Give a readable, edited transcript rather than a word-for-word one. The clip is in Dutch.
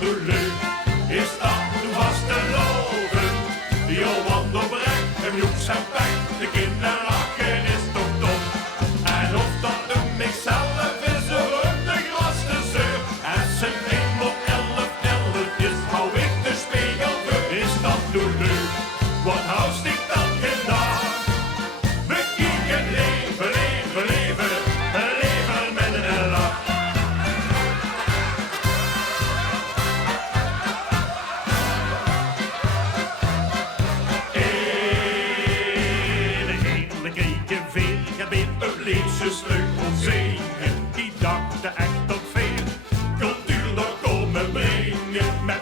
hoe leuk is dat nu vast te loven? Johan oprecht en Joeks en pech, de kinderen lachen is toch top. En of dat nu mijzelf is, rond de grootste zeur. En zijn 1 op 11 is, hou ik de spiegel voor. Is dat nu leuk? Wat houdt ik dan gedaan? We kijken leven, leven, leven, leven met een lach. Veel gebit, een leesjesleuk ontzingen. Die dachten echt op veel cultuur nog komen brengen met